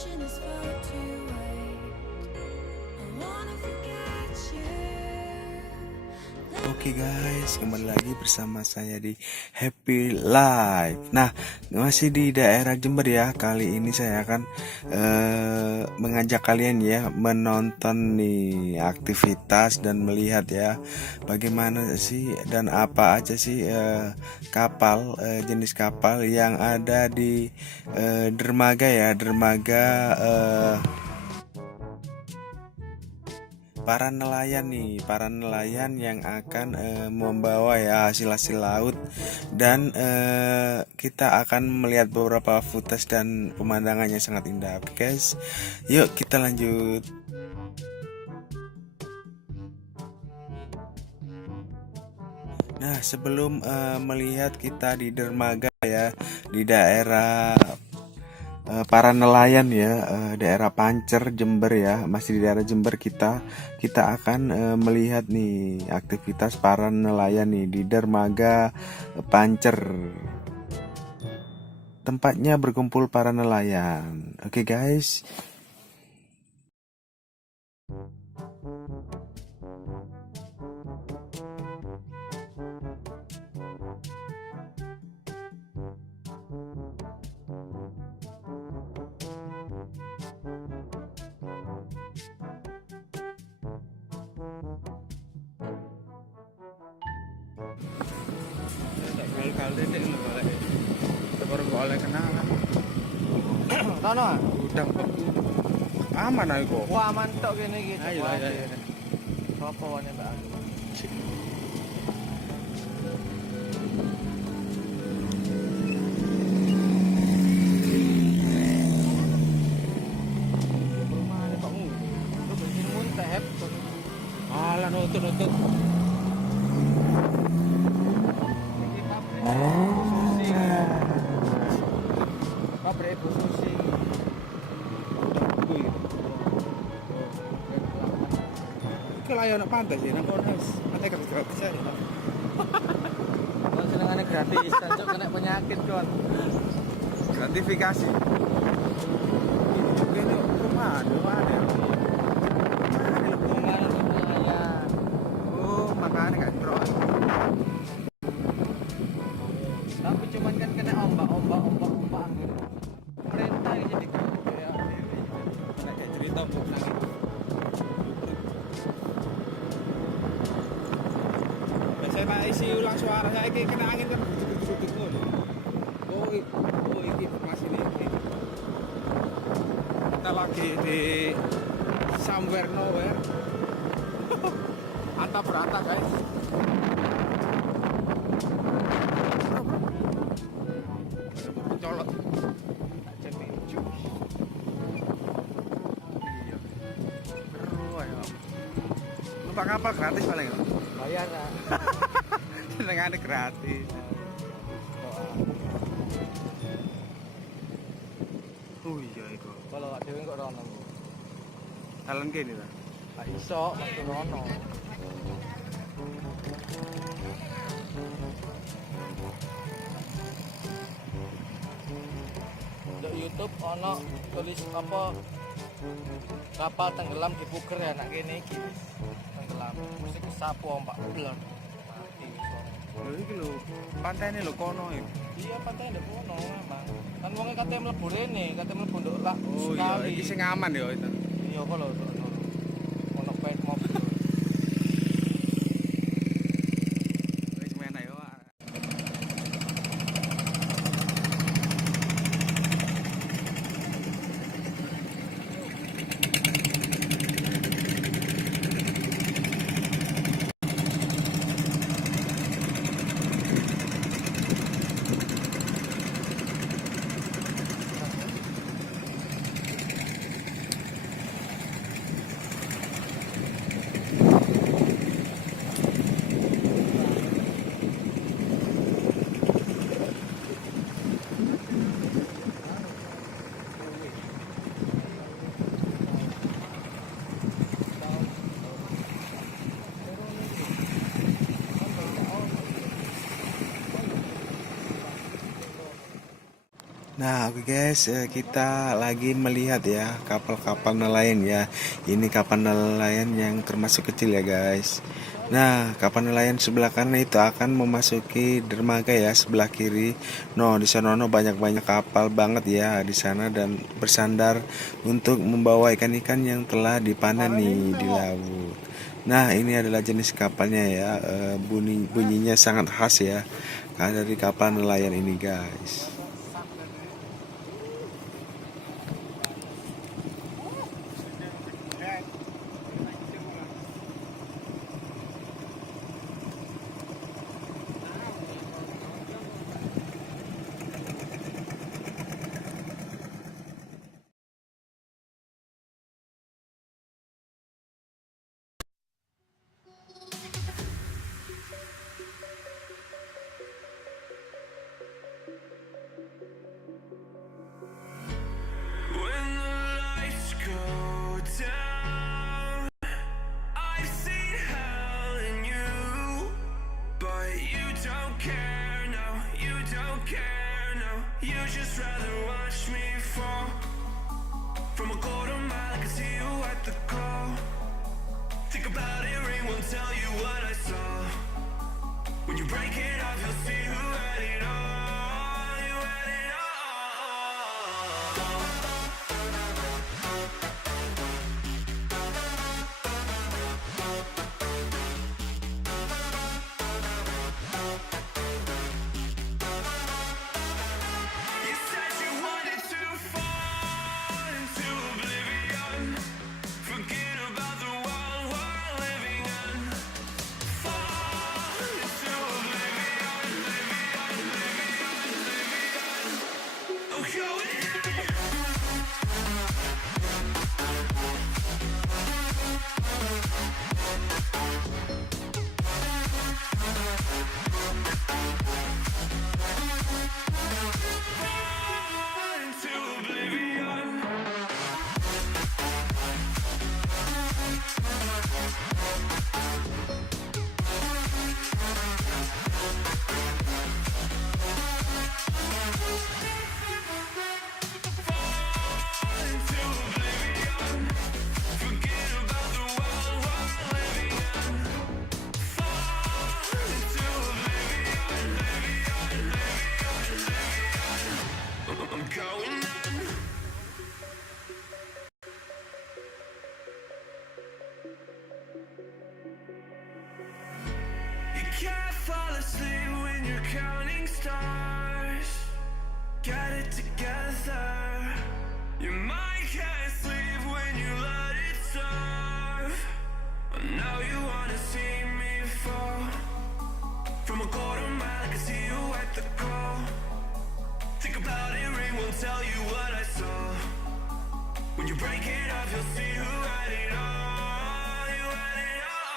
Oke guys, kembali lagi bersama saya di Happy Life. Nah, masih di daerah Jember ya. Kali ini saya akan mengajak kalian ya menonton nih aktivitas dan melihat ya bagaimana sih dan apa aja sih kapal jenis kapal yang ada di dermaga ya, dermaga para nelayan yang akan membawa ya hasil-hasil laut dan kita akan melihat beberapa footage dan pemandangannya sangat indah. Oke guys, yuk kita lanjut. Nah, sebelum melihat kita di dermaga ya, di daerah para nelayan ya, daerah Pancer Jember ya, masih di daerah Jember. Kita akan melihat nih aktivitas para nelayan nih di dermaga Pancer, tempatnya berkumpul para nelayan. Oke guys. Kali ini boleh tekor oleh kenalan. Tono Udang aman aku. wah aman tok kene iki. Ayo. Apa wane Mbak? Rumahane kok ngu. Lu bensin muntep. Alah nutut. Iki pabrik susi. Pabrik susi. Kalau ayo nak pantai sih, nak bonus. Pantai gratis ya. Kalau senengane gratis, cocok kena penyakit kon. Gratifikasi. Ini rumah ada. Rumahane nelayan. Oh, makanya gak drone. Tapi cuman kan kena ombak gitu. Perintah yang jadi kayak Kena kayak cerita bu. Saya tak isi ulang suara saya kena angin kan duduk ngono. Oh iki informasi ini. Kita lagi di somewhere nowhere. Antap beranta guys. Colot. Iya. Seru ayo. Numpak kapal gratis paling kok. bayar lah. Senengane gratis. Oh iya iku. Kalau gak dhewe kok rono. Dalan kene ta. Gak iso masuk rono. Di YouTube ono tulis apa kapal tenggelam di Puger ya nak kene iki wis tenggelam. Mesti kesapu ombak belon. Mati wis. Lho iki lho, pantene lho kono iki. Iya pantai ndek kono memang. Kan wong katanya mlebu rene, katanya mlebu nduk lak Oh iya, sekali. iki sing aman ya itu. Iya kok lho ono pet mobil. Wis menak yo. Nah, oke guys, kita lagi melihat ya kapal-kapal nelayan ya. Ini kapal nelayan yang termasuk kecil ya guys. Nah, kapal nelayan sebelah kanan itu akan memasuki dermaga ya sebelah kiri. No, di sana no banyak-banyak kapal banget ya di sana dan bersandar untuk membawa ikan-ikan yang telah dipanen nih di laut. Nah, ini adalah jenis kapalnya ya. Bunyinya sangat khas ya. Dari kapal nelayan ini guys. When the lights go down, I've seen hell in you, but you don't care, no, you don't care, no. You just rather watch me fall from a quarter mile. I can see you at the glow. Think about it, ring won't tell you what I saw. When you break it off, you'll see who had it all. You had it all. You said you wanted to fall into oblivion, forget about the world we're living in. Fall into oblivion, oh, going into oblivion. Into oblivion, forget about the world we're living in. Fall into oblivion, I'm going in. You can't fall asleep when you're counting stars. Get it together. Your mind can't sleep when you let it serve. Now you wanna see me fall from a quarter mile. I can see you at the glow. Think about it, ring won't tell you what I saw. When you break it off, you'll see who had it all. You had it all.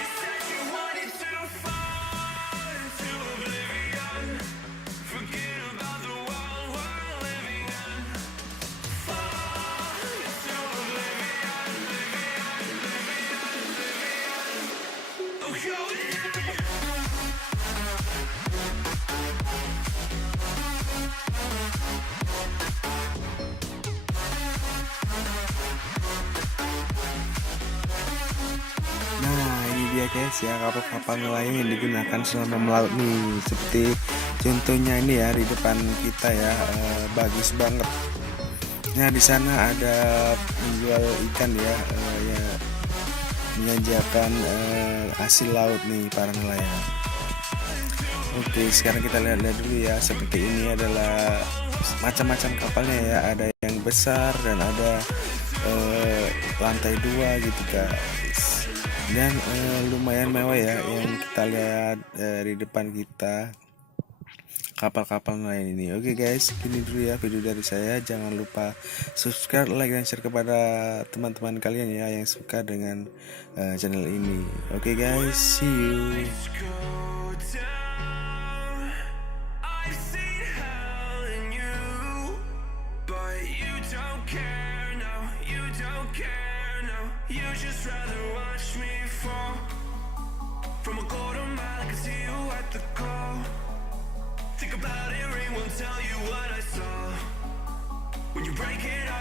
You said you wanted to fall into oblivion, forget about the world we're living in. Fall into oblivion, oh, going in. Nah, ini dia guys ya kapal-kapal nelayan yang digunakan selama melaut nih. Seperti contohnya ini ya di depan kita ya, bagus banget. Nah, di sana ada penjual ikan ya, ya menyajikan hasil laut nih para nelayan. Oke, sekarang kita lihat-lihat dulu ya. Seperti ini adalah macam-macam kapalnya ya. Ada yang besar dan ada lantai 2 gitu guys. Dan lumayan mewah ya yang kita lihat di depan kita kapal-kapal nelayan ini. Oke guys, gini dulu ya video dari saya. Jangan lupa subscribe, like, dan share kepada teman-teman kalian ya yang suka dengan channel ini. Oke guys, see you. Lights go down. I've seen hell in you, don't care, no, you don't care, no. You just rather watch me fall. From a quarter mile, I can see you at the call. Think about it, ring won't tell you what I saw. When you break it, I